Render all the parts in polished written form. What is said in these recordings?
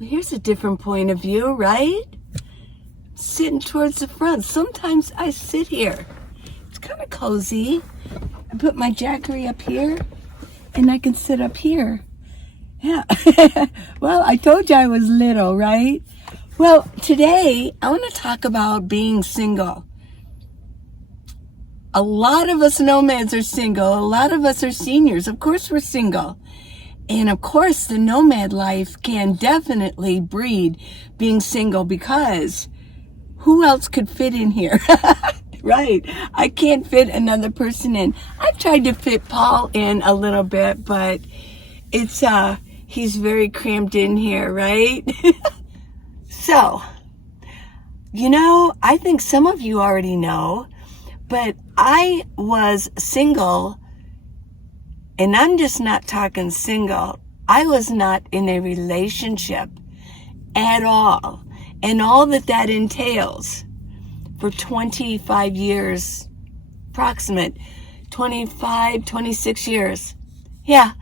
Here's a different point of view, right? Sitting towards the front. Sometimes I sit here. It's kind of cozy. I put my jackery up here, and I can sit up here. Yeah. Well, I told you I was little, right? Well, today I want to talk about being single. A lot of us nomads are single. A lot of us are seniors. Of course we're single. And of course the nomad life can definitely breed being single, because who else could fit in here? Right. I can't fit another person in. I've tried to fit Paul in a little bit, but he's very cramped in here, right? So, I think some of you already know, but I was single, and I'm just not talking single. I was not in a relationship at all, and all that entails, for 25 years, approximate 25, 26 years. Yeah,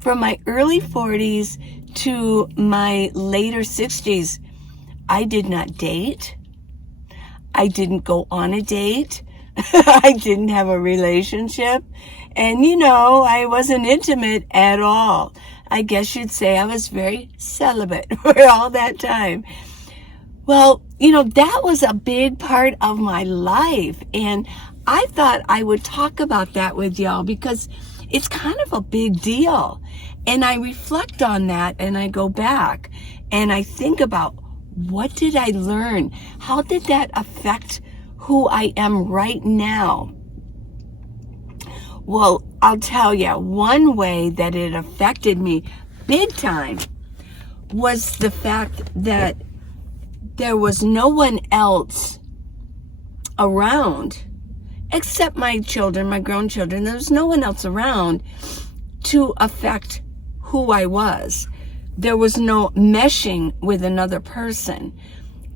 from my early 40s to my later 60s, I did not date. I didn't go on a date. I didn't have a relationship. And, I wasn't intimate at all. I guess you'd say I was very celibate for all that time. Well, that was a big part of my life. And I thought I would talk about that with y'all because it's kind of a big deal. And I reflect on that, and I go back and I think about, what did I learn? How did that affect who I am right now? Well, I'll tell you, one way that it affected me big time was the fact that there was no one else around except my children, my grown children. There was no one else around to affect who I was. There was no meshing with another person.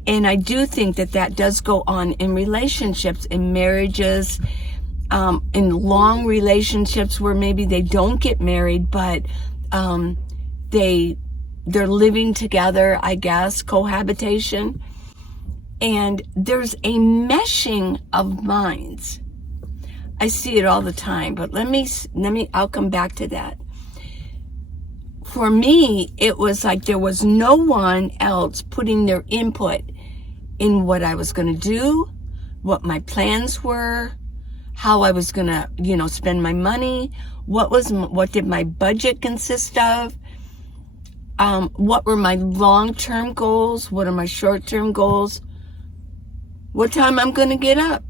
And I do think that does go on in relationships, in marriages, in long relationships where maybe they don't get married, but they're living together, I guess, cohabitation. And there's a meshing of minds. I see it all the time, but I'll come back to that. For me, it was like there was no one else putting their input in what I was going to do, what my plans were, how I was going to, spend my money, what did my budget consist of, what were my long-term goals, what are my short-term goals, what time I'm going to get up,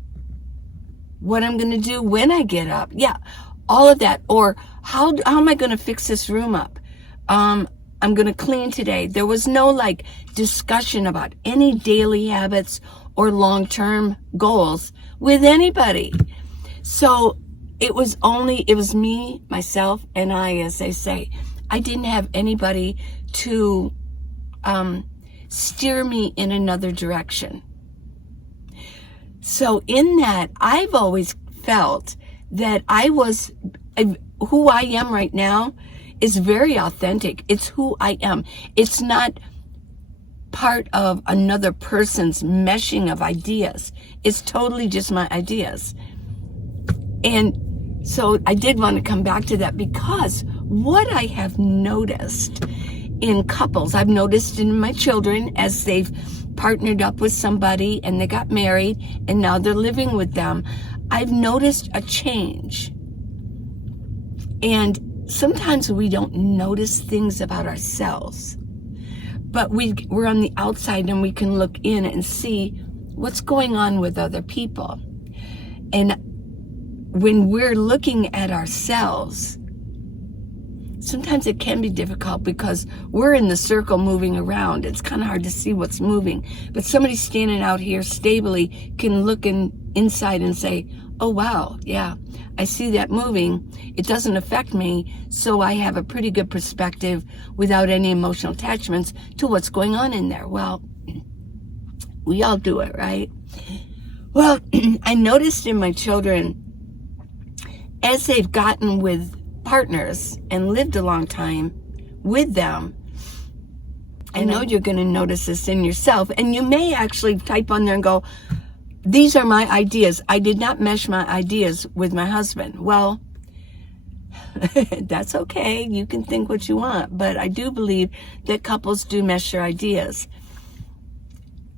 what I'm going to do when I get up. Yeah, all of that. Or how am I going to fix this room up? I'm going to clean today. There was no discussion about any daily habits or long-term goals with anybody. So it was me, myself, and I, as they say. I didn't have anybody to steer me in another direction. So in that, I've always felt that who I am right now is very authentic. It's who I am. It's not part of another person's meshing of ideas. It's totally just my ideas. And so I did want to come back to that, because what I have noticed in couples, I've noticed in my children as they've partnered up with somebody and they got married and now they're living with them, I've noticed a change. And sometimes we don't notice things about ourselves, but we're on the outside and we can look in and see what's going on with other people. And when we're looking at ourselves, sometimes it can be difficult because we're in the circle moving around. It's kind of hard to see what's moving. But somebody standing out here stably can look inside and say, oh, wow, yeah, I see that moving. It doesn't affect me, so I have a pretty good perspective without any emotional attachments to what's going on in there. Well, we all do it, right? Well, I noticed in my children, as they've gotten with partners and lived a long time with them, I know you're going to notice this in yourself, and you may actually type on there and go, these are my ideas. I did not mesh my ideas with my husband. Well, that's okay. You can think what you want, but I do believe that couples do mesh their ideas.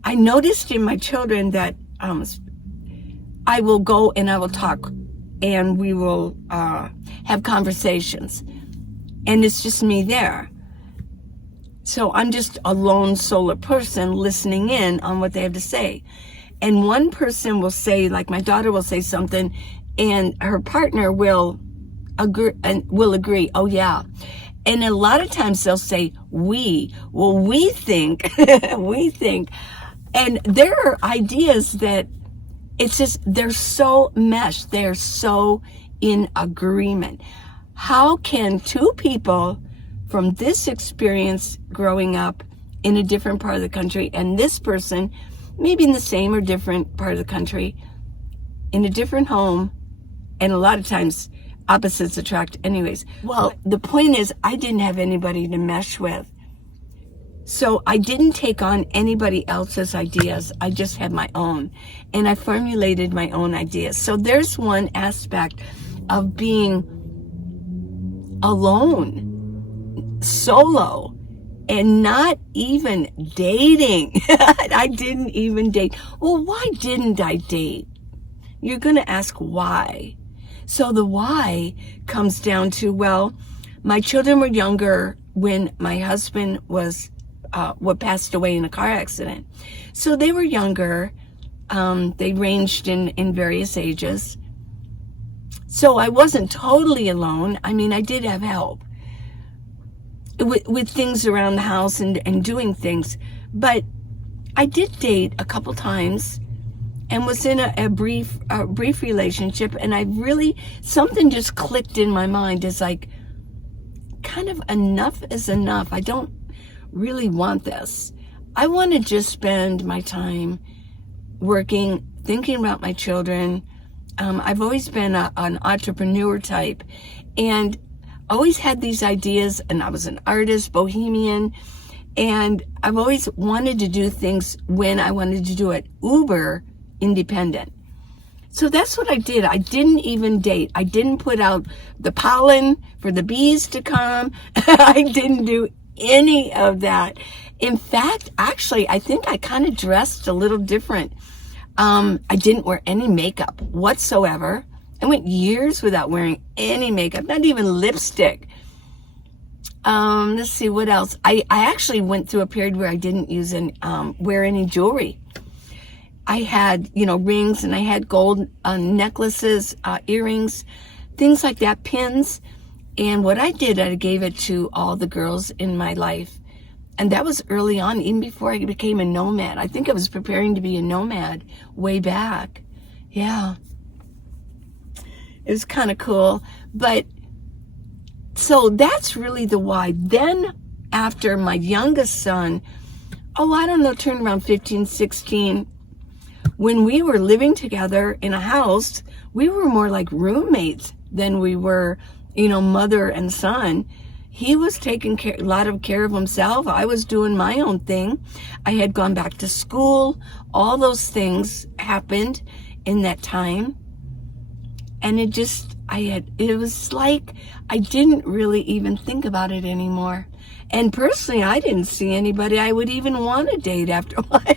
I noticed in my children that I will go and I will talk, and we will have conversations, and it's just me there. So I'm just a lone solar person listening in on what they have to say. And one person will say, like my daughter will say something, and her partner will agree. Oh yeah. And a lot of times they'll say, we think, we think. And there are ideas that it's just, they're so meshed. They're so in agreement. How can two people from this experience growing up in a different part of the country, and this person maybe in the same or different part of the country, in a different home, and a lot of times opposites attract anyways. Well, the point is, I didn't have anybody to mesh with. So I didn't take on anybody else's ideas. I just had my own. And I formulated my own ideas. So there's one aspect of being alone, solo, and not even dating. I didn't even date. Well, why didn't I date? You're going to ask why. So the why comes down to, well, my children were younger when my husband was passed away in a car accident. So they were younger. They ranged in various ages. So I wasn't totally alone. I mean, I did have help with things around the house and doing things. But I did date a couple times and was in a brief relationship. And I really, something just clicked in my mind. It's like, kind of enough is enough. I don't really want this. I want to just spend my time working, thinking about my children. I've always been an entrepreneur type, and always had these ideas, and I was an artist, bohemian, and I've always wanted to do things when I wanted to do it, uber independent. So that's what I did. I didn't even date. I didn't put out the pollen for the bees to come. I didn't do any of that. In fact, actually, I think I kind of dressed a little different. I didn't wear any makeup whatsoever. I went years without wearing any makeup, not even lipstick. Let's see, what else? I actually went through a period where I didn't use wear any jewelry. I had, rings, and I had gold necklaces, earrings, things like that, pins. And what I did, I gave it to all the girls in my life. And that was early on, even before I became a nomad. I think I was preparing to be a nomad way back. Yeah. It was kind of cool. But so that's really the why. Then after my youngest son, I don't know, turned around 15, 16, when we were living together in a house, we were more like roommates than we were, mother and son. He was taking a lot of care of himself. I was doing my own thing. I had gone back to school. All those things happened in that time. And it was like I didn't really even think about it anymore. And personally, I didn't see anybody I would even want to date after a while.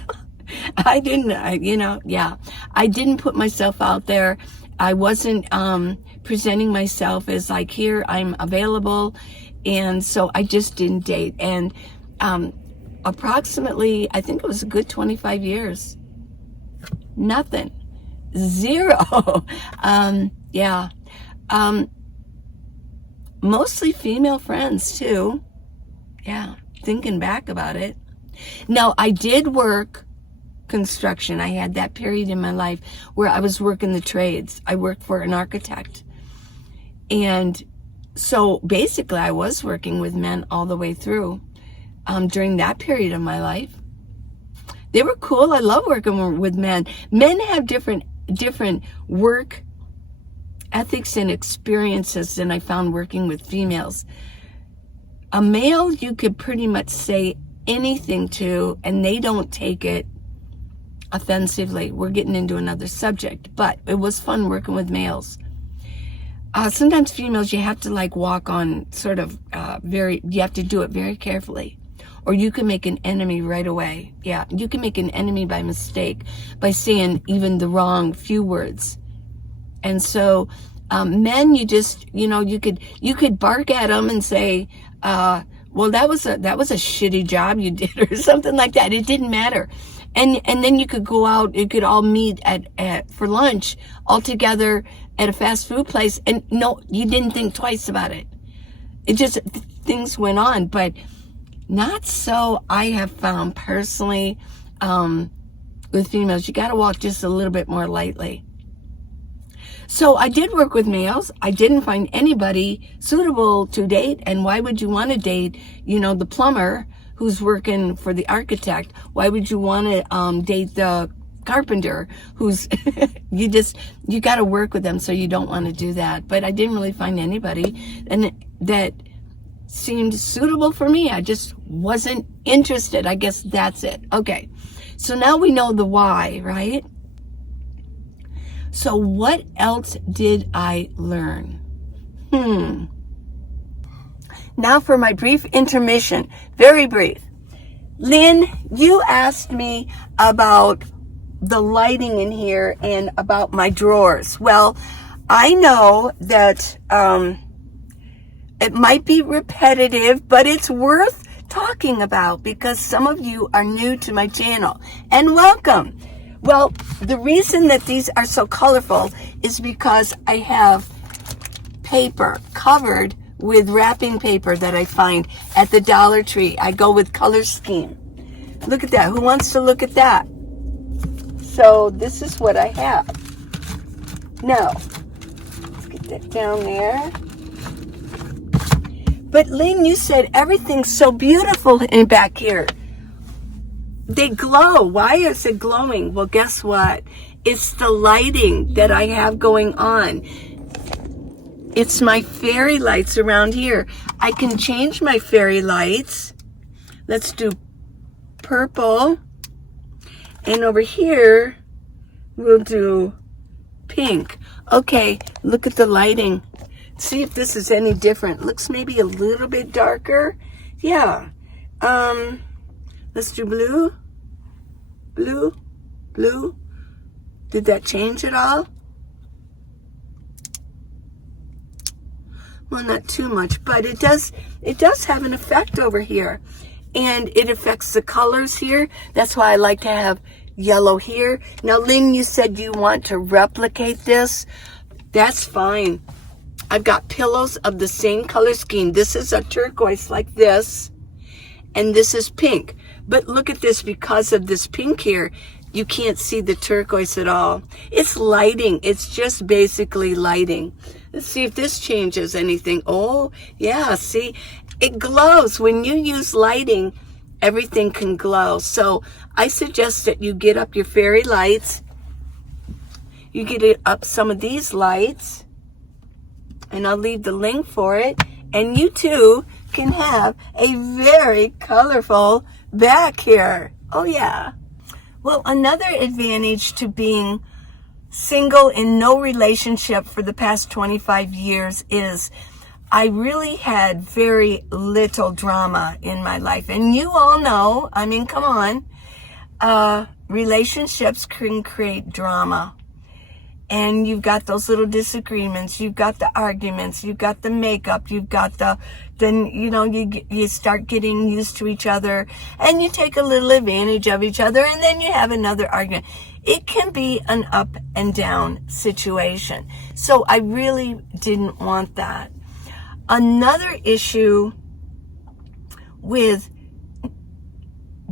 I didn't put myself out there. I wasn't presenting myself as like, here, I'm available. And so I just didn't date. And approximately, I think it was a good 25 years. Nothing. Zero. Mostly female friends too. Yeah, thinking back about it. Now, I did work construction. I had that period in my life where I was working the trades. I worked for an architect. And so basically I was working with men all the way through during that period of my life. They were cool. I love working with men. Men have different work ethics and experiences than I found working with females. A male, you could pretty much say anything to, and they don't take it offensively. We're getting into another subject, but it was fun working with males. Sometimes females, you have to like walk on sort of you have to do it very carefully, or you can make an enemy right away. Yeah, you can make an enemy by mistake, by saying even the wrong few words. And so men, you just, you could bark at them and say, well, that was a shitty job you did, or something like that. It didn't matter. And then you could go out, you could all meet for lunch all together at a fast food place, and no, you didn't think twice about it. It just, things went on, but not so, I have found personally, with females. You got to walk just a little bit more lightly. So I did work with males. I didn't find anybody suitable to date. And why would you want to date, the plumber who's working for the architect? Why would you want to date the carpenter who's, you got to work with them, so you don't want to do that. But I didn't really find anybody that seemed suitable for me. I just wasn't interested. I guess that's it. Okay. So now we know the why, right? So what else did I learn? Now for my brief intermission. Very brief. Lynn, you asked me about the lighting in here and about my drawers. Well, I know that it might be repetitive, but it's worth talking about because some of you are new to my channel. And welcome. Well, the reason that these are so colorful is because I have paper covered with wrapping paper that I find at the Dollar Tree. I go with color scheme. Look at that. Who wants to look at that? So this is what I have. Now, let's get that down there. But Lynn, you said everything's so beautiful in back here. They glow. Why is it glowing? Well, guess what? It's the lighting that I have going on. It's my fairy lights around here. I can change my fairy lights. Let's do purple. And over here, we'll do pink. Okay, look at the lighting. See if this is any different. Looks maybe a little bit darker. Yeah. Let's do blue. Blue. Blue. Did that change at all? Well, not too much, but it does have an effect over here. And it affects the colors here. That's why I like to have yellow here. Now, Lynn, you said you want to replicate this. That's fine. I've got pillows of the same color scheme. This is a turquoise like this, and this is pink. But look at this, because of this pink here, you can't see the turquoise at all. It's lighting. It's just basically lighting. Let's see if this changes anything. Oh, yeah, see, it glows. When you use lighting, everything can glow. So I suggest that you get up your fairy lights. You get up some of these lights, and I'll leave the link for it. And you too can have a very colorful back here. Oh, yeah. Well, another advantage to being single in no relationship for the past 25 years is I really had very little drama in my life. And you all know, I mean, come on, relationships can create drama. And you've got those little disagreements, you've got the arguments, you've got the makeup, you've got then, you start getting used to each other, and you take a little advantage of each other, and then you have another argument. It can be an up and down situation. So I really didn't want that. Another issue with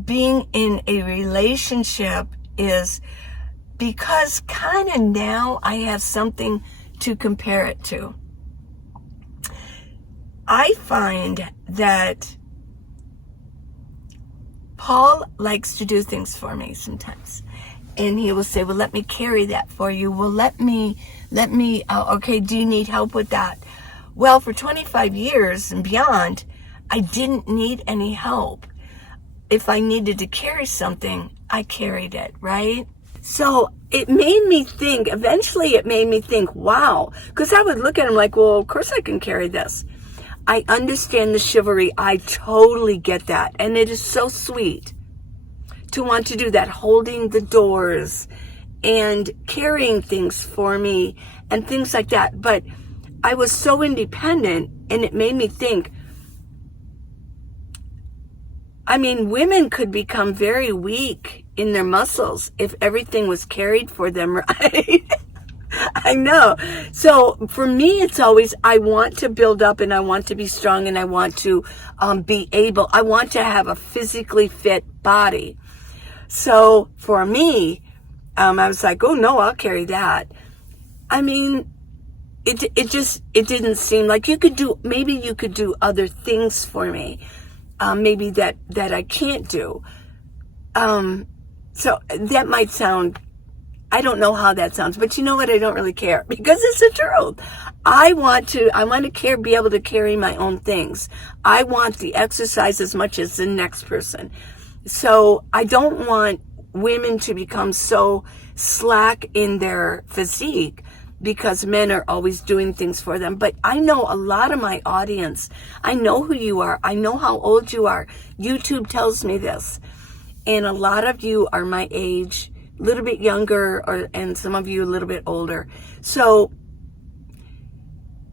being in a relationship is because kind of now I have something to compare it to. I find that Paul likes to do things for me sometimes. And he will say, well, let me carry that for you. Well, let me, okay, do you need help with that? Well, for 25 years and beyond, I didn't need any help. if I needed to carry something, I carried it, right? So it made me think, eventually it made me think, wow, because I would look at him like, well, of course I can carry this. I understand the chivalry. I totally get that. And it is so sweet to want to do that, holding the doors and carrying things for me and things like that. But I was so independent, and it made me think, I mean, women could become very weak in their muscles if everything was carried for them, right? I know. So for me, it's always, I want to build up, and I want to be strong, and I want to be able, I want to have a physically fit body. So for me, I was like, oh no, I'll carry that. I mean, it didn't seem like maybe you could do other things for me. Maybe that I can't do. So that might sound, I don't know how that sounds, but you know what? I don't really care, because it's the truth. I want to be able to carry my own things. I want the exercise as much as the next person. So I don't want women to become so slack in their physique because men are always doing things for them. But I know a lot of my audience. I know who you are. I know how old you are. YouTube tells me this. And a lot of you are my age, a little bit younger, and some of you a little bit older. So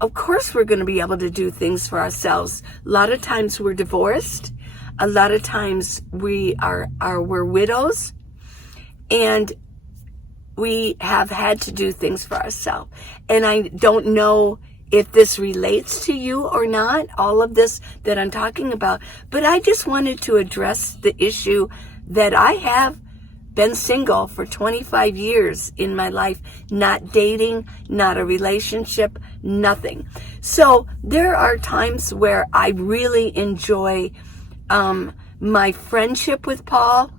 of course we're going to be able to do things for ourselves. A lot of times we're divorced. A lot of times we're widows, and we have had to do things for ourselves. And I don't know if this relates to you or not, all of this that I'm talking about, but I just wanted to address the issue that I have been single for 25 years in my life, not dating, not a relationship, nothing. So there are times where I really enjoy my friendship with Paul.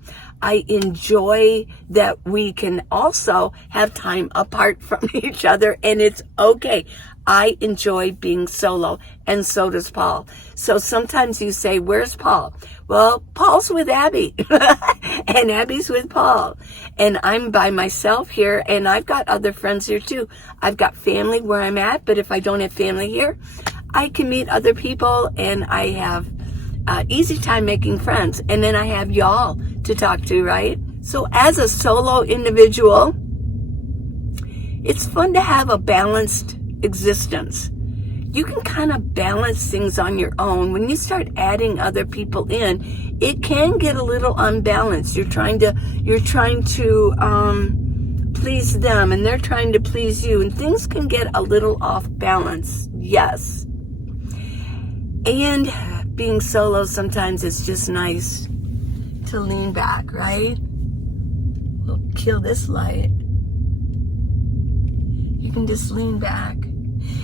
I enjoy that we can also have time apart from each other, and it's okay. I enjoy being solo, and so does Paul. So sometimes you say, where's Paul? Well, Paul's with Abby, and Abby's with Paul, and I'm by myself here, and I've got other friends here too. I've got family where I'm at, but if I don't have family here, I can meet other people, and I have easy time making friends. And then I have y'all to talk to, right? So as a solo individual, it's fun to have a balanced existence. You can kind of balance things on your own. When you start adding other people in, it can get a little unbalanced. You're trying to please them, and they're trying to please you, and things can get a little off balance. Yes. And being solo, sometimes it's just nice to lean back, right? We'll kill this light. You can just lean back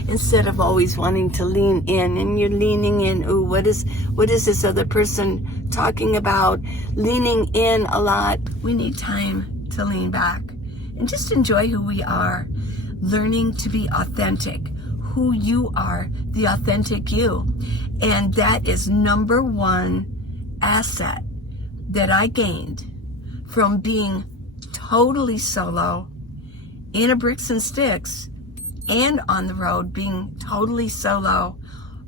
instead of always wanting to lean in, and you're leaning in. Ooh, what is this other person talking about? Leaning in a lot. We need time to lean back and just enjoy who we are, learning to be authentic. Who you are, the authentic you. And that is number one asset that I gained from being totally solo in a bricks and sticks, and on the road, being totally solo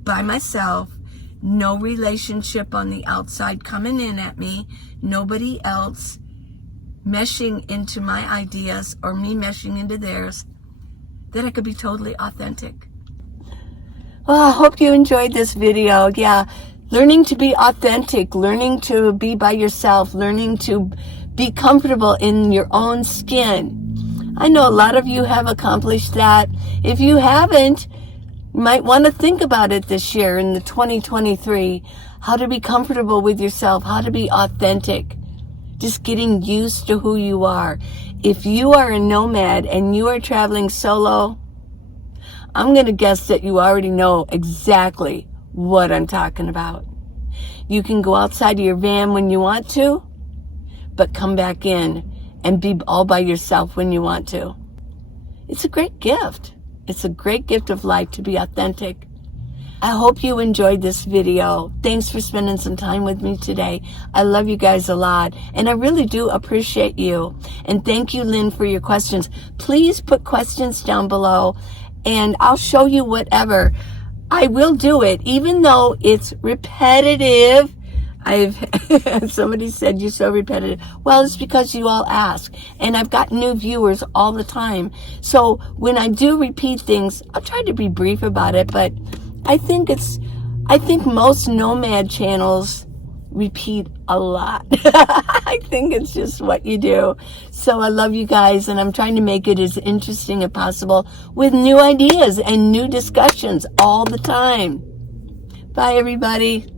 by myself, no relationship on the outside coming in at me, nobody else meshing into my ideas or me meshing into theirs, that I could be totally authentic. Well, I hope you enjoyed this video. Yeah, learning to be authentic, learning to be by yourself, learning to be comfortable in your own skin. I know a lot of you have accomplished that. If you haven't, you might want to think about it this year in the 2023, how to be comfortable with yourself, how to be authentic, just getting used to who you are. If you are a nomad and you are traveling solo, I'm going to guess that you already know exactly what I'm talking about. You can go outside of your van when you want to, but come back in and be all by yourself when you want to. It's a great gift. It's a great gift of life to be authentic. I hope you enjoyed this video. Thanks for spending some time with me today. I love you guys a lot, and I really do appreciate you. And thank you, Lynn, for your questions. Please put questions down below, and I'll show you whatever. I will do it, even though it's repetitive. Somebody said you're so repetitive. Well, it's because you all ask, and I've got new viewers all the time. So when I do repeat things, I'll try to be brief about it, but I think most nomad channels repeat a lot. I think it's just what you do. So I love you guys, and I'm trying to make it as interesting as possible with new ideas and new discussions all the time. Bye, everybody.